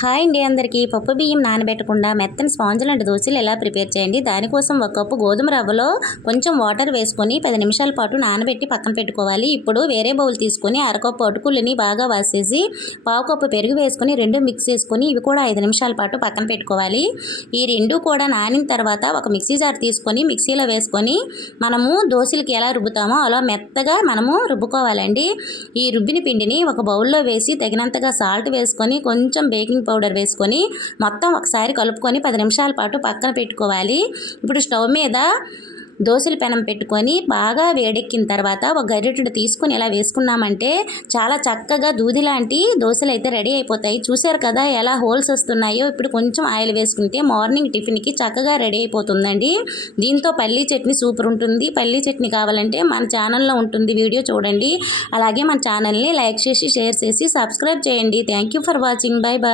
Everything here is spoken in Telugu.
హాయ్ అండి అందరికీ. పప్పు బియ్యం నానబెట్టకుండా మెత్తని స్పాంజ్ లాంటి దోశలు ఎలా ప్రిపేర్ చేయండి. దానికోసం ఒక కప్పు గోధుమ రవ్వలో కొంచెం వాటర్ వేసుకొని 10 నిమిషాల పాటు నానబెట్టి పక్కన పెట్టుకోవాలి. ఇప్పుడు వేరే బౌల్ తీసుకొని అరకప్పు అటుకులని బాగా వాసేసి పావు కప్పు పెరుగు వేసుకొని రెండు మిక్స్ చేసుకొని ఇవి కూడా 5 నిమిషాల పాటు పక్కన పెట్టుకోవాలి. ఈ రెండు కూడా నానిన తర్వాత ఒక మిక్సీ జార్ తీసుకొని మిక్సీలో వేసుకొని మనము దోశలకి ఎలా రుబ్బుతామో అలా మెత్తగా మనము రుబ్బుకోవాలండి. ఈ రుబ్బిన పిండిని ఒక బౌల్లో వేసి తగినంతగా సాల్ట్ వేసుకొని కొంచెం బేకింగ్ పౌడర్ వేసుకొని మొత్తం ఒకసారి కలుపుకొని 10 నిమిషాల పాటు పక్కన పెట్టుకోవాలి. ఇప్పుడు స్టవ్ మీద దోశల పెనం పెట్టుకొని బాగా వేడెక్కిన తర్వాత ఒక గరిటెడు తీసుకొని ఇలా వేసుకున్నామంటే చాలా చక్కగా దూది లాంటి దోశలు అయితే రెడీ అయిపోతాయి. చూసారు కదా ఎలా హోల్స్ వస్తున్నాయో. ఇప్పుడు కొంచెం ఆయిల్ వేసుకుంటే మార్నింగ్ టిఫిన్కి చక్కగా రెడీ అయిపోతుందండి. దీంతో పల్లీ చట్నీ సూపర్ ఉంటుంది. పల్లీ చట్నీ కావాలంటే మన ఛానల్లో ఉంటుంది, వీడియో చూడండి. అలాగే మన ఛానల్ని లైక్ చేసి షేర్ చేసి సబ్స్క్రైబ్ చేయండి. Thank you for watching. Bye bye.